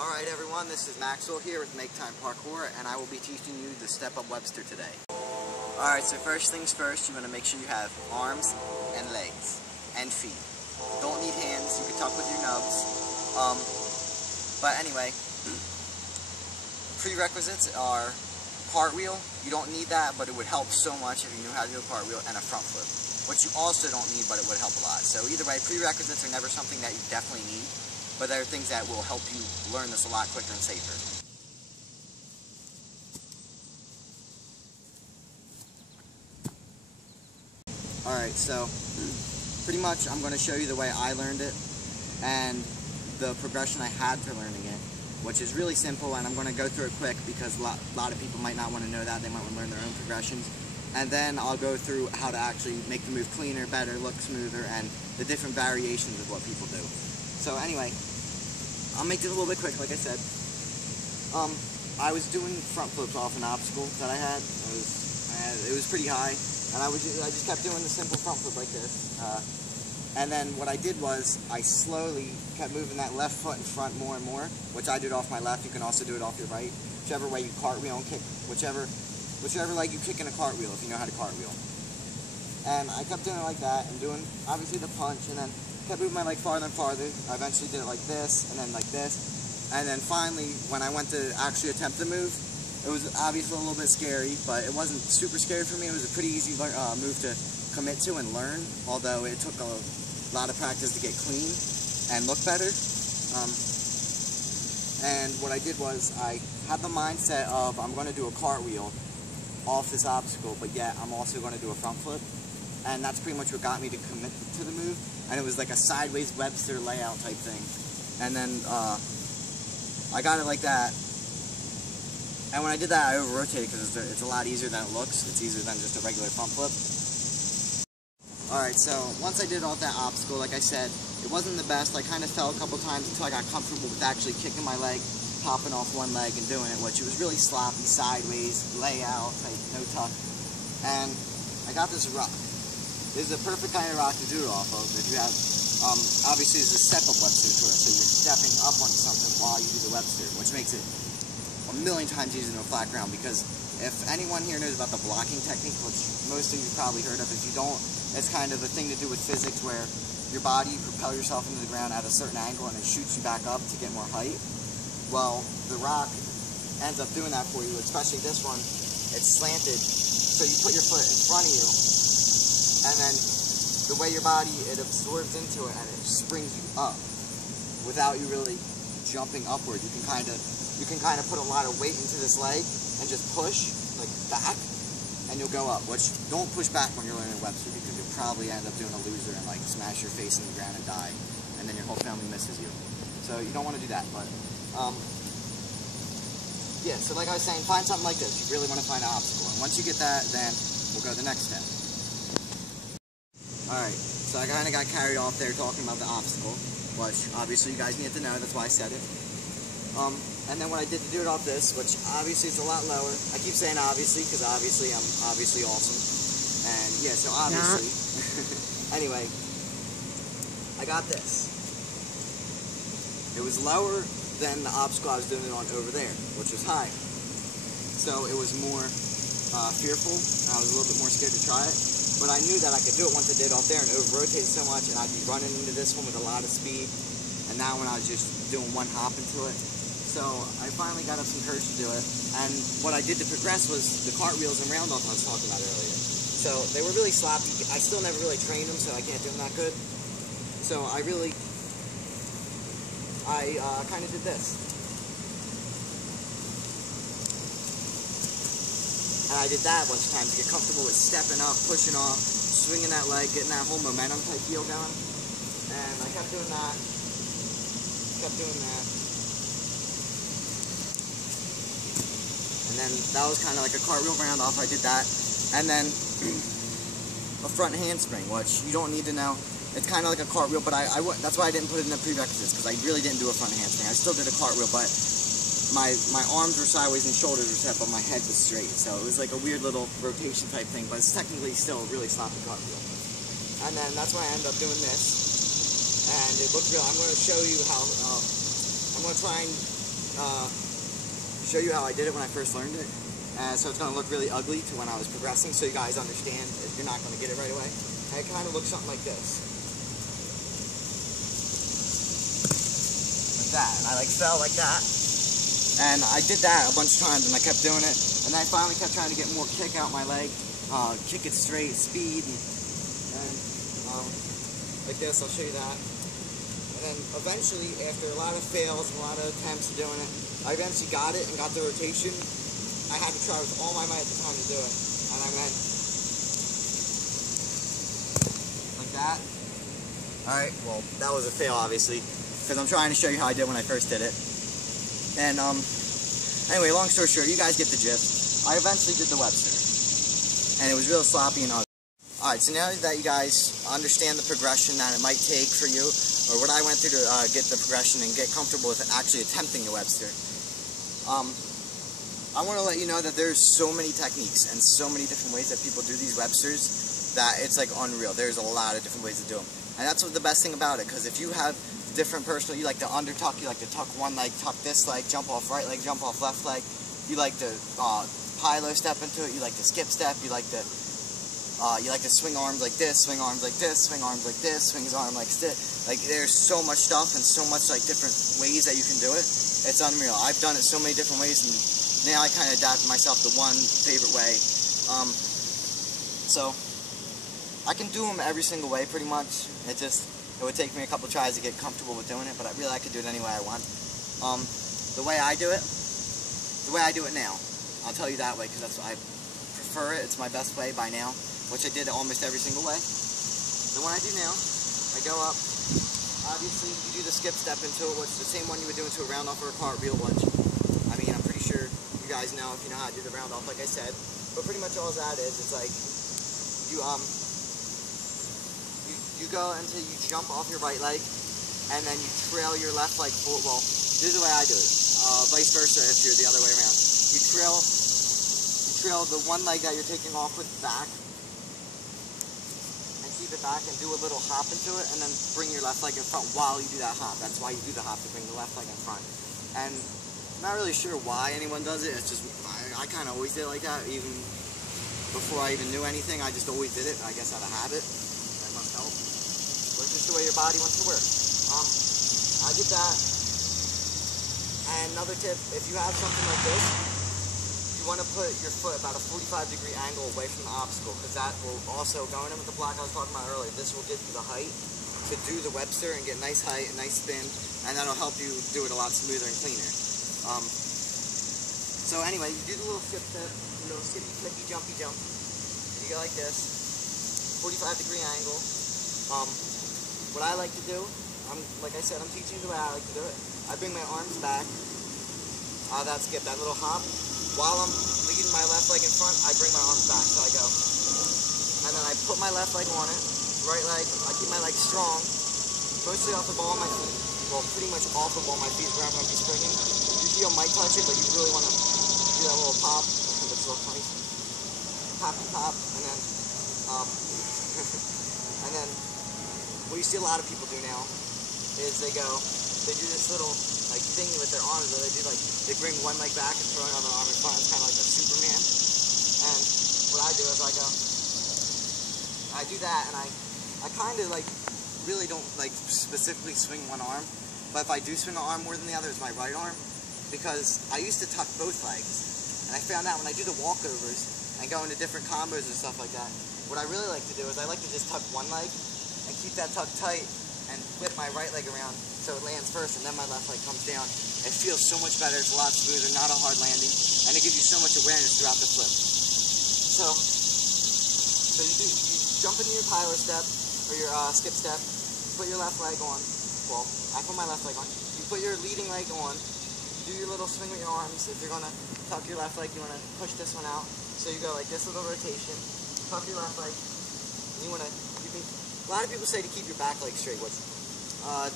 Alright everyone, this is Maxwell here with Make Time Parkour, and I will be teaching you the Step Up Webster today. Alright, so first things first, you want to make sure you have arms and legs and feet. Don't need hands, you can talk with your nubs. But anyway, prerequisites are cartwheel. You don't need that, but it would help so much if you knew how to do a cartwheel, and a front flip, which you also don't need, but it would help a lot. So either way, prerequisites are never something that you definitely need, but there are things that will help you learn this a lot quicker and safer. Alright, so pretty much I'm going to show you the way I learned it and the progression I had for learning it, which is really simple, and I'm going to go through it quick because a lot of people might not want to know that. They might want to learn their own progressions. And then I'll go through how to actually make the move cleaner, better, look smoother, and the different variations of what people do. So anyway, I'll make it a little bit quick, like I said. I was doing front flips off an obstacle that I had. It was pretty high, and I just kept doing the simple front flip like this. And then what I did was I slowly kept moving that left foot in front more and more, which I did off my left. You can also do it off your right, whichever way you cartwheel and kick, whichever leg you kick in a cartwheel, if you know how to cartwheel. And I kept doing it like that, and doing obviously the punch, and then kept moving my leg farther and farther. I eventually did it like this, and then like this, and then finally, when I went to actually attempt the move, it was obviously a little bit scary, but it wasn't super scary for me. It was a pretty easy move to commit to and learn, although it took a lot of practice to get clean and look better. And what I did was I had the mindset of I'm going to do a cartwheel off this obstacle, but yet I'm also going to do a front flip, and that's pretty much what got me to commit to the move. And it was like a sideways Webster layout type thing, and then I got it like that. And when I did that, I over rotated because it's a lot easier than it looks. It's easier than just a regular front flip. Alright, so once I did all that obstacle, like I said, it wasn't the best. I kind of fell a couple times until I got comfortable with actually kicking my leg, popping off one leg and doing it, which it was really sloppy, sideways, layout, type, no tuck. And I got this rock. This is a perfect kind of rock to do it off of. If you have, obviously there's a step-up Webster to it, so you're stepping up on something while you do the Webster, which makes it a million times easier than a flat ground, because if anyone here knows about the blocking technique, which most of you probably heard of, if you don't, it's kind of a thing to do with physics where your body, you propel yourself into the ground at a certain angle and it shoots you back up to get more height. Well, the rock ends up doing that for you, especially this one. It's slanted, so you put your foot in front of you, and then the way your body, it absorbs into it and it springs you up without you really jumping upward. You can kind of put a lot of weight into this leg and just push like back, and you'll go up. Which, don't push back when you're learning Webster, because you'll probably end up doing a loser and like smash your face in the ground and die, and then your whole family misses you. So you don't want to do that. But yeah, so like I was saying, find something like this. You really want to find an obstacle, and once you get that, then we'll go to the next step. Alright, so I kind of got carried off there talking about the obstacle, which obviously you guys need to know, that's why I said it. And then what I did to do it off this, which obviously is a lot lower. I keep saying obviously, because obviously I'm obviously awesome. And yeah, so obviously. Anyway, I got this. It was lower than the obstacle I was doing it on over there, which was higher. So it was more fearful, and I was a little bit more scared to try it. But I knew that I could do it once I did it off there and over-rotated so much, and I'd be running into this one with a lot of speed. And now when I was just doing one hop into it. So I finally got up some courage to do it. And what I did to progress was the cartwheels and round-off I was talking about earlier. So they were really sloppy. I still never really trained them, so I can't do them that good. So I kind of did this. And I did that a bunch of times to get comfortable with stepping up, pushing off, swinging that leg, getting that whole momentum type feel going. And I kept doing that. Kept doing that. And then that was kind of like a cartwheel round off. I did that. And then a front handspring, which you don't need to know. It's kind of like a cartwheel, but that's why I didn't put it in the prerequisites, because I really didn't do a front handspring. I still did a cartwheel, but my arms were sideways and shoulders were set, but my head was straight. So it was like a weird little rotation type thing, but it's technically still a really sloppy cartwheel. And then that's why I ended up doing this. And it looked real. I'm going to show you how, I'm going to try and show you how I did it when I first learned it. So it's going to look really ugly to when I was progressing, so you guys understand if you're not going to get it right away. And it kind of looks something like this. Like that. And I like fell like that. And I did that a bunch of times and I kept doing it. And then I finally kept trying to get more kick out my leg. Kick it straight, speed, and like this, I'll show you that. And then eventually, after a lot of fails and a lot of attempts of doing it, I eventually got it and got the rotation. I had to try with all my might at the time to do it. And I went like that. Alright, well, that was a fail, obviously, because I'm trying to show you how I did when I first did it. And, anyway, long story short, you guys get the gist. I eventually did the Webster. And it was real sloppy and all. Alright, so now that you guys understand the progression that it might take for you, or what I went through to get the progression and get comfortable with actually attempting the Webster, I want to let you know that there's so many techniques and so many different ways that people do these Websters that it's like unreal. There's a lot of different ways to do them. And that's what the best thing about it, because if you have different personal, you like to undertuck, you like to tuck one leg, tuck this leg, jump off right leg, jump off left leg, you like to pilo step into it, you like to skip step, you like to swing arms like this, swing arms like this, swing arms like this, swing his arm like this. Like, there's so much stuff and so much like different ways that you can do it. It's unreal. I've done it so many different ways, and now I kind of adapted myself to one favorite way. So I can do them every single way pretty much. It would take me a couple tries to get comfortable with doing it, but I could do it any way I want. The way I do it now, I'll tell you that way, because I prefer it. It's my best way by now, which I did almost every single way. The one I do now, I go up. Obviously, you do the skip step into it, which is the same one you would do into a round off or a cartwheel, which, I mean, I'm pretty sure you guys know if you know how to do the round off, like I said. But pretty much all that is, it's like, you go until you jump off your right leg, and then you trail your left leg forward. Well, this is the way I do it. Vice versa if you're the other way around. You trail the one leg that you're taking off with back, and keep it back, and do a little hop into it, and then bring your left leg in front while you do that hop. That's why you do the hop, to bring the left leg in front. And I'm not really sure why anyone does it. It's just, I kind of always did it like that, even before I even knew anything. I just always did it, I guess out of habit. That must help. But it's just the way your body wants to work. I did that. And another tip, if you have something like this, you want to put your foot about a 45-degree angle away from the obstacle, because that will also, going in with the block I was talking about earlier, this will give you the height to do the Webster and get nice height, a nice spin, and that'll help you do it a lot smoother and cleaner. So anyway, you do the little skip step, little skippy, flippy, jumpy jump. You go like this, 45-degree angle. What I like to do, like I said, I'm teaching you the way I like to do it. I bring my arms back, that skip, that little hop. While I'm leading my left leg in front, I bring my arms back, so I go. And then I put my left leg on it, right leg, I keep my leg strong, mostly off the ball of my feet. Well, pretty much off the ball of my feet is where I'm going to be springing. You feel might touch it, but you really want to do that little pop. I think it's a little funny. Poppy pop, and then, and then, what you see a lot of people do now is they do this little, like, thing with their arms, where they bring one leg back and throw another arm in front. It's kind of like a Superman. And what I do is I do that, and I kind of, like, really don't, like, specifically swing one arm. But if I do swing an arm more than the other, it's my right arm, because I used to tuck both legs. And I found out when I do the walkovers and go into different combos and stuff like that, what I really like to do is I like to just tuck one leg and keep that tuck tight and flip my right leg around so it lands first, and then my left leg comes down. It feels so much better, it's a lot smoother, not a hard landing, and it gives you so much awareness throughout the flip. So you jump into your pilo step, or your skip step, put your left leg on. Well, I put my left leg on. You put your leading leg on, you do your little swing with your arms. If you're going to tuck your left leg, you want to push this one out. So you go like this little rotation, tuck your left leg, and a lot of people say to keep your back leg straight, which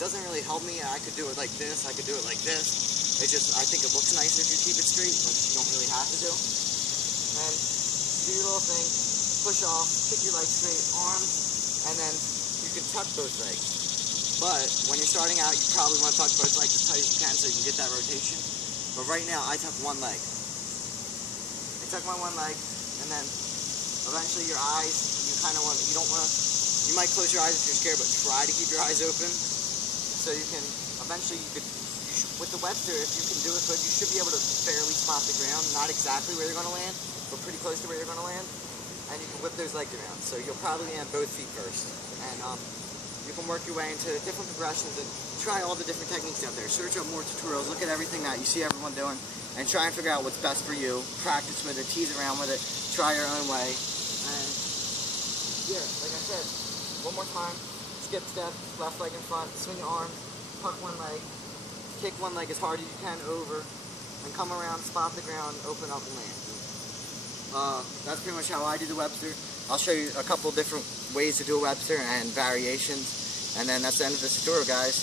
doesn't really help me. I could do it like this, I could do it like this. It's just, I think it looks nicer if you keep it straight, which you don't really have to do. And do your little thing, push off, kick your leg straight, arms, and then you can tuck both legs. But when you're starting out, you probably want to tuck both legs as tight as you can so you can get that rotation. But right now, I took one leg. I took my one leg, and then eventually your eyes, you kind of want, you don't want to, you might close your eyes if you're scared, but try to keep your eyes open so you can, eventually with the Webster, if you can do it good, you should be able to fairly spot the ground, not exactly where you're going to land, but pretty close to where you're going to land, and you can whip those legs around. So you'll probably land both feet first, and you can work your way into different progressions and try all the different techniques out there. Search up more tutorials, look at everything that you see everyone doing, and try and figure out what's best for you. Practice with it, tease around with it, try your own way, and yeah, like I said, one more time, skip step, left leg in front, swing your arms, tuck one leg, kick one leg as hard as you can over, and come around, spot the ground, open up and land. That's pretty much how I do the Webster. I'll show you a couple different ways to do a Webster and variations, and then that's the end of this tutorial, guys.